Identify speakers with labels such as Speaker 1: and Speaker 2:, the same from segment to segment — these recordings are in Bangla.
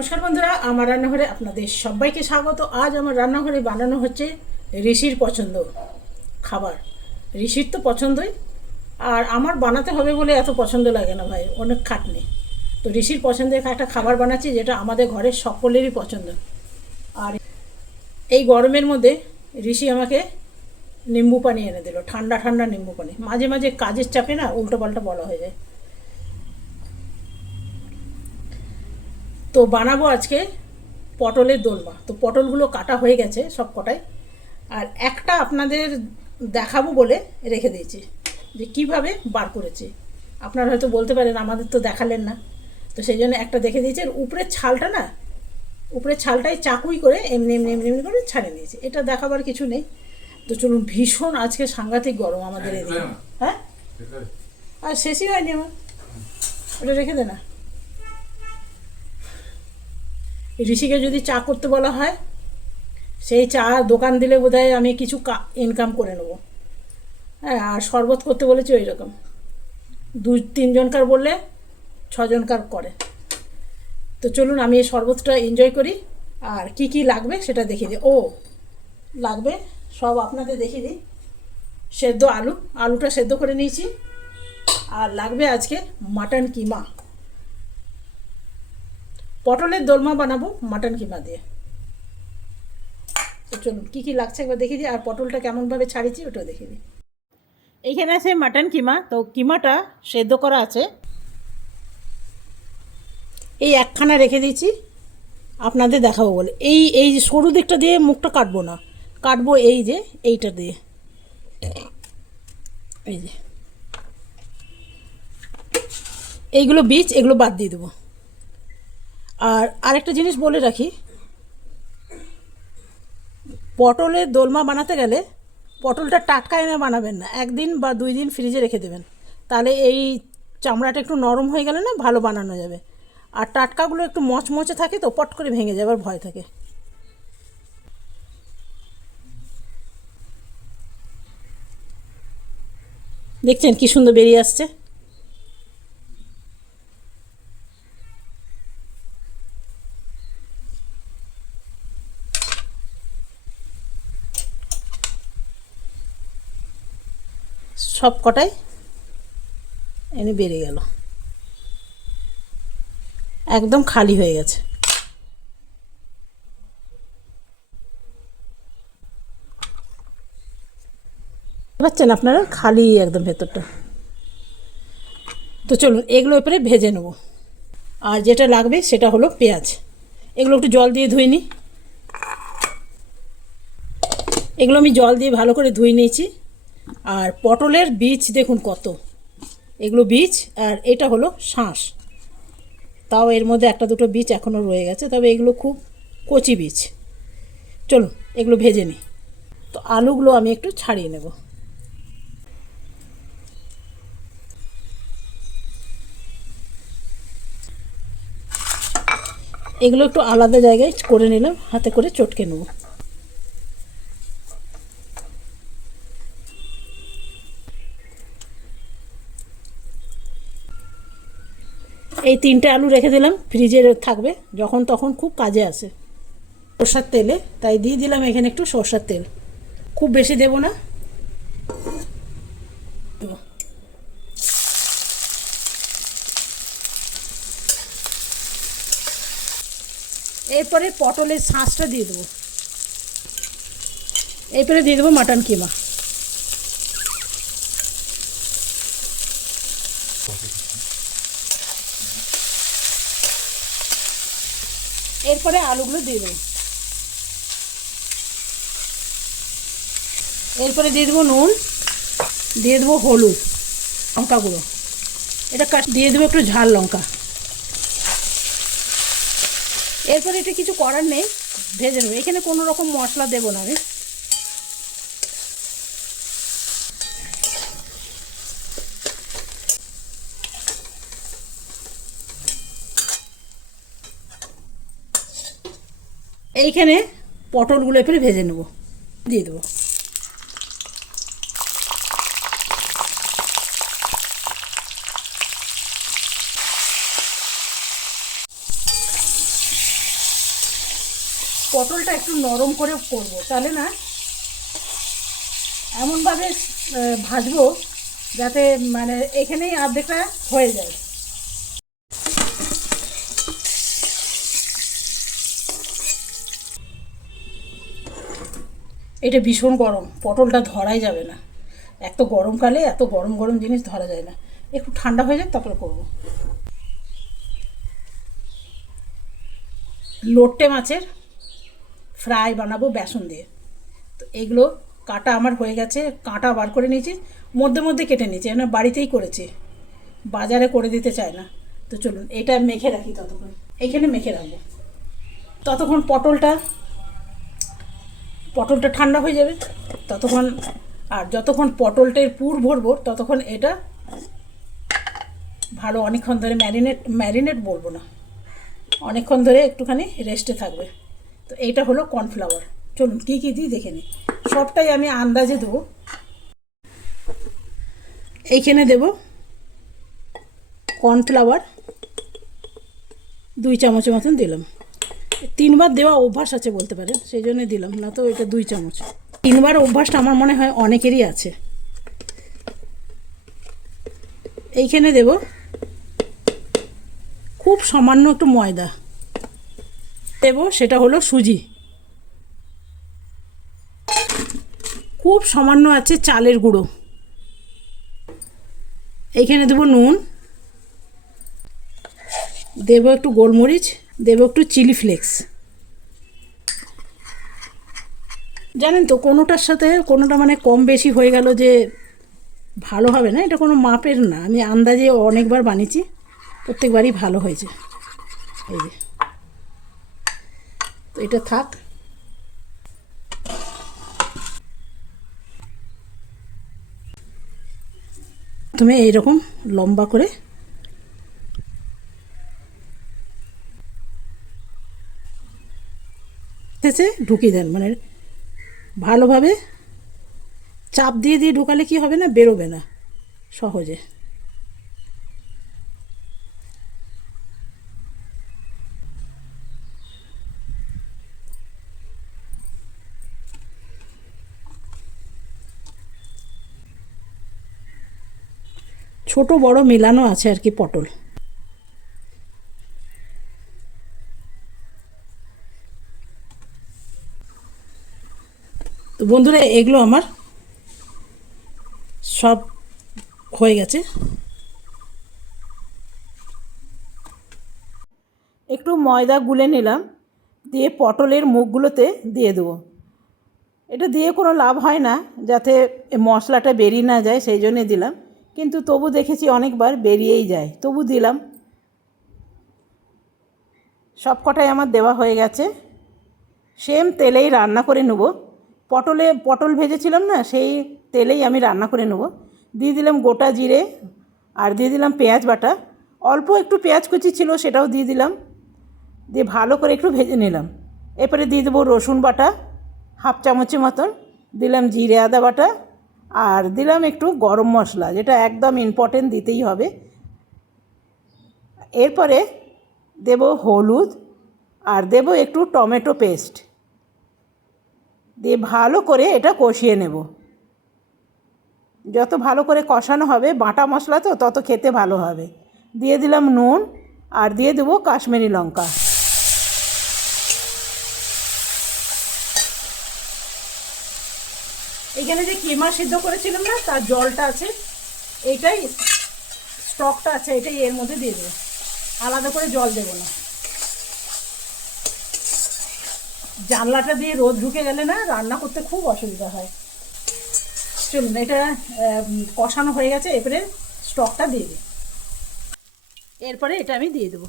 Speaker 1: নমস্কার বন্ধুরা, আমার রান্নাঘরে আপনাদের সবাইকে স্বাগত। আজ আমার রান্নাঘরে বানানো হচ্ছে ঋষির পছন্দ খাবার। ঋষির তো পছন্দই, আর আমার বানাতে হবে বলে এত পছন্দ লাগে না ভাই, অনেক খাটনি। তো ঋষির পছন্দের একটা খাবার বানাচ্ছি যেটা আমাদের ঘরের সকলেরই পছন্দ। আর এই গরমের মধ্যে ঋষি আমাকে নিম্বু পানি এনে দিল, ঠান্ডা ঠান্ডা নিম্বু পানি। মাঝে মাঝে কাজের চাপে না উল্টো পাল্টা বলা হয়ে যায়। তো বানাবো আজকে পটলের দোলমা। তো পটলগুলো কাটা হয়ে গেছে সব কটাই। আর একটা আপনাদের দেখাবো বলে রেখে দিয়েছি যে কীভাবে বার করেছি। আপনারা হয়তো বলতে পারেন আমাদের তো দেখালেন না। তো সেই জন্য একটা দেখে দিয়েছি। আর উপরের ছালটা না উপরের ছালটাই চাকুই করে এমনি এমনি এমনি এমনি করে ছাড়িয়ে নিয়েছি এটা দেখাবার কিছু নেই। তো চলুন ভীষণ আজকে সাংঘাতিক গরম আমাদের এদিকে। হ্যাঁ? আর শেষই হয়নি আমার। ওটা রেখে দে না। ঋষিকে যদি চা করতে বলা হয়, সেই চা দোকান দিলে বোধহয় আমি কিছু ইনকাম করে নেব। হ্যাঁ আর শরবত করতে বলেছি ওই রকম। দু, তিনজনকার বললে ছজনকার করে। তো চলুন, আমি এই শরবতটা এনজয় করি। আর কি কি লাগবে সেটা দেখিয়ে দিই। ও, লাগবে, সব আপনাদের দেখিয়ে দিই। সেদ্ধ আলু, আলুটা সেদ্ধ করে নিয়েছি। আর লাগবে আজকে মাটন কিমা। পটলের দোলমা বানাবো মাটন কিমা দিয়ে। তো চলুন, কী কী লাগছে একবার দেখিয়ে দিই, আর পটলটা কেমনভাবে ছাড়িয়েছি ওটাও দেখিয়ে দিই। এইখানে আছে মাটন কিমা, তো কিমাটা সেদ্ধ করা আছে। এই একখানা রেখে দিয়েছি, আপনাদের দেখাবো বলে। এই এই যে সরু দিকটা দিয়ে মুখটা কাটবো না, কাটবো এই যে, এইটা দিয়ে। এই যে। এইগুলো বীজ, এগুলো বাদ দিয়ে দেবো। আর আরেকটা জিনিস বলে রাখি, পটলের দোলমা বানাতে গেলে পটলটা টাটকা এনে বানাবেন না, একদিন বা দুই দিন ফ্রিজে রেখে দেবেন। তাহলে এই চামড়াটা একটু নরম হয়ে গেলে না ভালো বানানো যাবে। আর টাটকাগুলো একটু মচমচে থাকে তো পট করে ভেঙে যাবার ভয় থাকে। দেখছেন কি সুন্দর বেরিয়ে আসছে? সব কটাই এনে বেরিয়ে গেল। একদম খালি হয়ে গেছে। পাচ্ছেন আপনারা? খালি একদম ভেতরটা। তো চলুন এগুলো এরপরে ভেজে নেব। আর যেটা লাগবে সেটা হলো পেঁয়াজ। এগুলো একটু জল দিয়ে ধুয়ে নিই। এগুলো আমি জল দিয়ে ভালো করে ধুয়ে নিয়েছি। আর পটলের বীজ দেখুন কত। এগুলো বীজ আর এটা হলো শাঁস। তাও এর মধ্যে একটা দুটো বীজ এখনও রয়ে গেছে, তবে এগুলো খুব কচি বীজ। চলুন, এগুলো ভেজে নিই। তো আলুগুলো আমি একটু ছাড়িয়ে নেব। এগুলো একটু আলাদা জায়গায় করে নিলাম, হাতে করে চটকে নেব। এই তিনটে আলু রেখে দিলাম ফ্রিজে থাকবে, যখন তখন খুব কাজে আসে। সর্ষার তেলে, তাই দিয়ে দিলাম এখানে একটু সর্ষার তেল। খুব বেশি দেব না। এরপরে পটলের শাঁসটা দিয়ে দেবো। এরপরে দিয়ে দেবো মাটন কিমা। এরপরে আলুগুলো দিয়ে দেবো। এরপরে দিয়ে দেবো নুন, দিয়ে দেবো হলুদ লঙ্কাগুলো এটা কাট দিয়ে দেবো একটু ঝাল লঙ্কা। এরপরে এটা কিছু করার নেই, ভেজে নেব। এখানে কোনো রকম মশলা দেবো না আমি। এইখানে পটলগুলো এরপরে ভেজে নেব। দিয়ে দেবো। পটলটা একটু নরম করে করব। তাহলে না এমনভাবে ভাজবো যাতে মানে এখানেই আর্ধেকটা হয়ে যায়। এটা ভীষণ গরম, পটলটা ধরাই যাবে না। এত গরমকালে এত গরম গরম জিনিস ধরা যায় না। একটু ঠান্ডা হয়ে যাক, তারপরে করব। লোট্টে মাছের ফ্রাই বানাবো বেসন দিয়ে। তো এগুলো কাটা আমার হয়ে গেছে, কাঁটা বার করে নিয়েছি, মধ্যে মধ্যে কেটে নিয়েছি আমি বাড়িতেই করেছি। বাজারে করে দিতে চায় না। তো চলুন, এটা মেখে রাখি ততক্ষণ। এইখানে মেখে রাখব। ততক্ষণ পটলটা পটলটা ঠান্ডা হয়ে যাবে, ততক্ষণ, আর যতক্ষণ পটলটার পুর ভরবো, ততক্ষণ এটা ভালো অনেকক্ষণ ধরে ম্যারিনেট ম্যারিনেট বলব না, অনেকক্ষণ ধরে একটুখানি রেস্টে থাকবে। তো এইটা হলো কর্নফ্লাওয়ার চলুন, কী কী দিই দেখে নিই। সবটাই আমি আন্দাজে দেবো। এইখানে দেব কর্নফ্লাওয়ার দুই চামচের মতন দিলাম। তিনবার দেওয়া অভ্যাস আছে বলতে পারেন, সেই জন্যই দিলাম, না তো এটা দুই চামচ। তিনবার অভ্যাসটা আমার মনে হয় অনেকেরই আছে। এইখানে দেব খুব সামান্য একটু ময়দা। দেব সেটা হলো সুজি। খুব সামান্য আছে চালের গুঁড়ো। এইখানে দেবো নুন। দেবো একটু গোলমরিচ। দেবো একটু চিলি ফ্লেক্স। জানেন তো, কোনোটার সাথে, কোনোটা মানে কম বেশি হয়ে গেল যে ভালো হবে না, এটা কোনো মাপের না। আমি আন্দাজে অনেকবার বানিয়েছি, প্রত্যেকবারই ভালো হয়েছে। এই যে। তো এটা থাক। তুমি এইরকম লম্বা করে এসে ঢুকিয়ে দেন। মানে ভালোভাবে চাপ দিয়ে দিয়ে ঢুকালে কি হবে না, বেরোবে না সহজে। ছোট বড় মেলানো আছে আর কি পটল। তো বন্ধুরা, এগুলো আমার সব হয়ে গেছে। একটু ময়দা গুলে নিলাম, দিয়ে পটলের মুখগুলোতে দিয়ে দেবো। এটা দিয়ে কোনো লাভ হয় না, যাতে মশলাটা বেরিয়ে না যায়, সেই জন্যে দিলাম। কিন্তু তবু দেখেছি অনেকবার বেরিয়েই যায়, তবু দিলাম। সব কটাই আমার দেওয়া হয়ে গেছে। সেম তেলেই রান্না করে নেব। পটলে, পটল ভেজেছিলাম না, সেই তেলেই আমি রান্না করে নেব। দিয়ে দিলাম গোটা জিরে আর দিয়ে দিলাম পেঁয়াজ বাটা। অল্প একটু পেঁয়াজ কুচি ছিল, সেটাও দিয়ে দিলাম। দিয়ে ভালো করে একটু ভেজে নিলাম। এরপরে দিয়ে দেবো রসুন বাটা, হাফ চামচের মতন। দিলাম জিরে আদা বাটা আর দিলাম একটু গরম মশলা, যেটা একদম ইম্পর্টেন্ট দিতেই হবে। এরপরে দেব হলুদ আর দেব একটু টমেটো পেস্ট। দিয়ে ভালো করে এটা কষিয়ে নেব। যত ভালো করে কষানো হবে, বাটা মশলা তো তত খেতে ভালো হবে। দিয়ে দিলাম নুন আর দিয়ে দেবো কাশ্মীরি লঙ্কা। এখানে যে কিমা সিদ্ধ করেছিলাম না, তার জলটা আছে এইটাই স্টকটা আছে, এটাই এর মধ্যে দিয়ে দেবো। আলাদা করে জল দেবো না। জানলাটা দিয়ে রোদ ঢুকে গেলে না রান্না করতে খুব অসুবিধা হয়। চলুন, এটা কষানো হয়ে গেছে এরপরে স্টকটা দিয়ে দিই। এরপরে এটা আমি দিয়ে দেবো।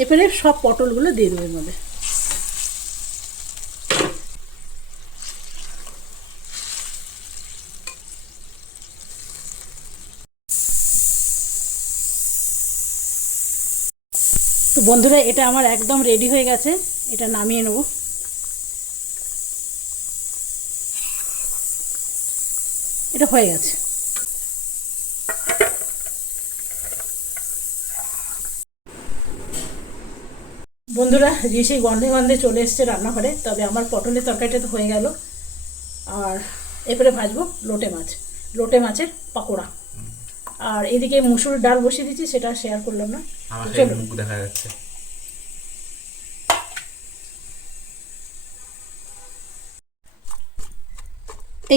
Speaker 1: এরপরে সব পটলগুলো দিয়ে দেবো এর মধ্যে। বন্ধুরা, এটা আমার একদম রেডি হয়ে গেছে। এটা নামিয়ে নেব। এটা হয়ে গেছে। বন্ধুরা যে সেই গন্ধে গন্ধে চলে এসছে রান্নাঘরে, তবে আমার পটলের তরকারিটা তো হয়ে গেল। আর এরপরে ভাজবো লোটে মাছ। লোটে মাছের পাকোড়া। আর এদিকে মুসুর ডাল বসিয়ে দিচ্ছি সেটা শেয়ার করলাম না।
Speaker 2: মুখ দেখা যাচ্ছে।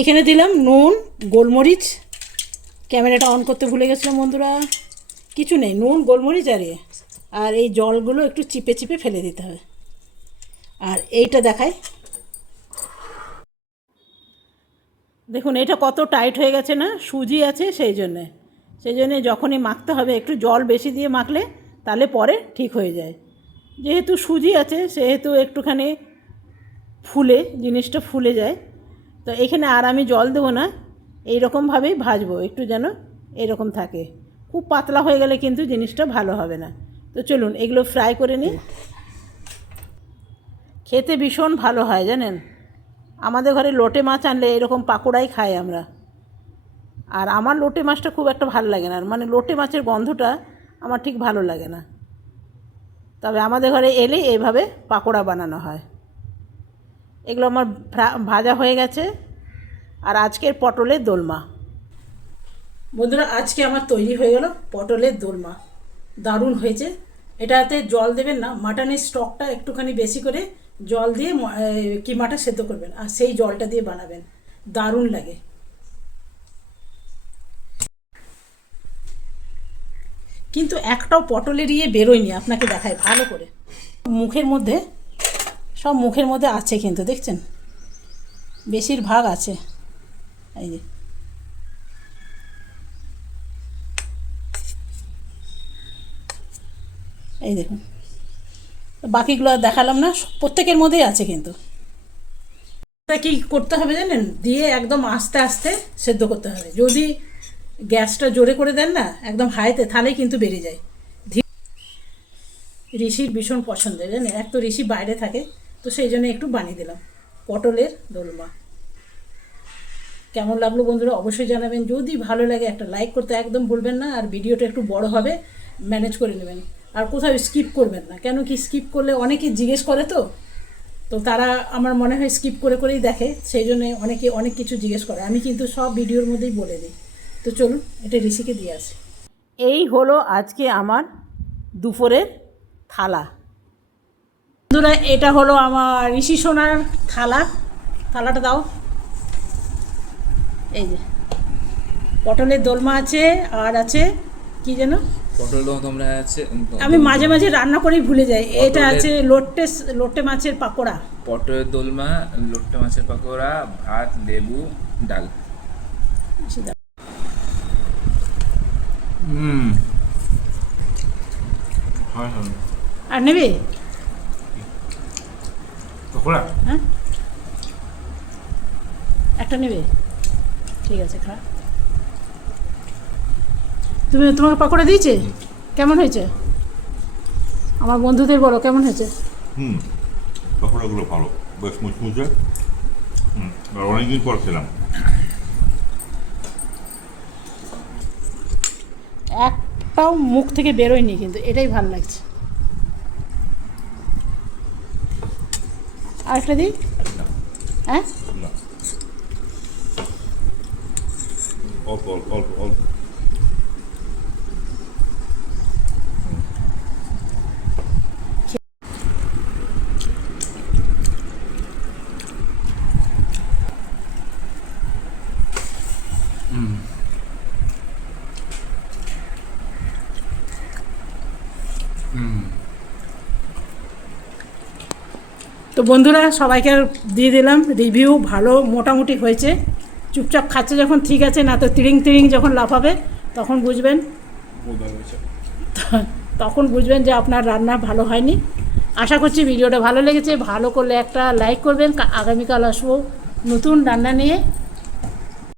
Speaker 1: এখানে দিলাম নুন গোলমরিচ। ক্যামেরাটা অন করতে ভুলে গেছিলাম বন্ধুরা। কিছু নেই নুন গোলমরিচ আর ইয়ে আর এই জলগুলো একটু চিপে চিপে ফেলে দিতে হবে। আর এইটা দেখাই। দেখুন এটা কত টাইট হয়ে গেছে না? সুজি আছে সেই জন্যে। সেই জন্যে যখনই মাখতে হবে, একটু জল বেশি দিয়ে মাখলে তাহলে পরে ঠিক হয়ে যায়। যেহেতু সুজি আছে, সেহেতু একটুখানি ফুলে, জিনিসটা ফুলে যায়। তো এখানে আর আমি জল দেবো না, এইরকমভাবেই ভাজবো, একটু যেন এরকম থাকে। খুব পাতলা হয়ে গেলে কিন্তু জিনিসটা ভালো হবে না। তো চলুন, এগুলো ফ্রাই করে নিই। খেতে ভীষণ ভালো হয়, জানেন? আমাদের ঘরে লোটে মাছ আনলে এরকম পাকোড়াই খাই আমরা। আর আমার লোটে মাছটা খুব একটা ভালো লাগে না। মানে লোটে মাছের গন্ধটা আমার ঠিক ভালো লাগে না। তবে আমাদের ঘরে এলে এইভাবে পাকোড়া বানানো হয়। এগুলো আমার ভাজা হয়ে গেছে। আর আজকের পটলের দোলমা। বন্ধুরা, আজকে আমার তৈরি হয়ে গেল পটলের দোলমা। দারুণ হয়েছে। এটাতে জল দেবেন না, মাটনের স্টকটা একটুখানি বেশি করে জল দিয়ে কিমাটা সেদ্ধ করবেন। আর সেই জলটা দিয়ে বানাবেন। দারুণ লাগে। কিন্তু একটাও পটলের ইয়ে বেরোয়নি, আপনাকে দেখায় ভালো করে। মুখের মধ্যে, সব মুখের মধ্যে আছে কিন্তু, দেখছেন? বেশিরভাগ আছে। এই যে। এই দেখুন। বাকিগুলো আর দেখালাম না, প্রত্যেকের মধ্যেই আছে কিন্তু। কি করতে হবে জানেন? দিয়ে একদম আস্তে আস্তে সেদ্ধ করতে হবে। যদি গ্যাসটা জোরে করে দেন না, একদম হাইতে, তাহলেই কিন্তু বেরিয়ে যায়। ঋষির ভীষণ পছন্দের, জানেন? এক তো ঋষি বাইরে থাকে, তো সেই জন্য একটু বানিয়ে দিলাম। পটলের দোলমা। কেমন লাগল বন্ধুরা? অবশ্যই জানাবেন। যদি ভালো লাগে একটা লাইক করতে একদম ভুলবেন না, আর ভিডিওটা একটু বড় হবে, ম্যানেজ করে নেবেন। আর কোথাও স্কিপ করবেন না। কেন কি স্কিপ করলে অনেকে জিজ্ঞেস করে তো? তো তারা আমার মনে হয় স্কিপ করে করেই দেখে, সেই জন্য অনেকে অনেক কিছু জিজ্ঞেস করে। আমি কিন্তু সব ভিডিওর মধ্যেই বলে দিই। তো চলুন এটা ঋষিকে দিয়ে আসি। এই হলো আজকে আমার দুপুরের থালা। বন্ধুরা এটা হলো আমার ঋষি সোনার থালা। থালাটা দাও। এই যে পটলের দোলমা আছে আর আছে কি যেন?
Speaker 2: পটল তোমরা আছে
Speaker 1: আমি মাঝে মাঝে রান্না করেই ভুলে যাই। এটা আছে লোটে লোটে মাছের পাকোড়া।
Speaker 2: পটলের দোলমা লোট্টে মাছের পাকোড়া ভাত লেবু ডাল।
Speaker 1: আর নেবে? হ্যাঁ? একটা নেবে? ঠিক আছে খা। তুমি তোমাকে পাকোড়া দিয়েছে? কেমন হয়েছে? আমার বন্ধুদের বলো কেমন হয়েছে?
Speaker 3: হুম। পকোড়াগুলো ভালো। বেশ মুচমুচে। অনেকদিন পর খেলাম।
Speaker 1: একটাও মুখ থেকে বেরোয়নি কিন্তু, এটাই ভালো লাগছে। আরেকটা দিই? হ্যাঁ?
Speaker 3: অল্প অল্প অল্প অল্প।
Speaker 1: তো বন্ধুরা, সবাইকে দিয়ে দিলাম। রিভিউ ভালো মোটামুটি হয়েছে। চুপচাপ খাচ্ছে যখন ঠিক আছে, না তো তিরিং তিরিং যখন লাফাবে, তখন বুঝবেন। তখন বুঝবেন যে আপনার রান্না ভালো হয়নি। আশা করছি ভিডিওটা ভালো লেগেছে। ভালো করলে একটা লাইক করবেন। আগামীকাল আসব নতুন রান্না নিয়ে।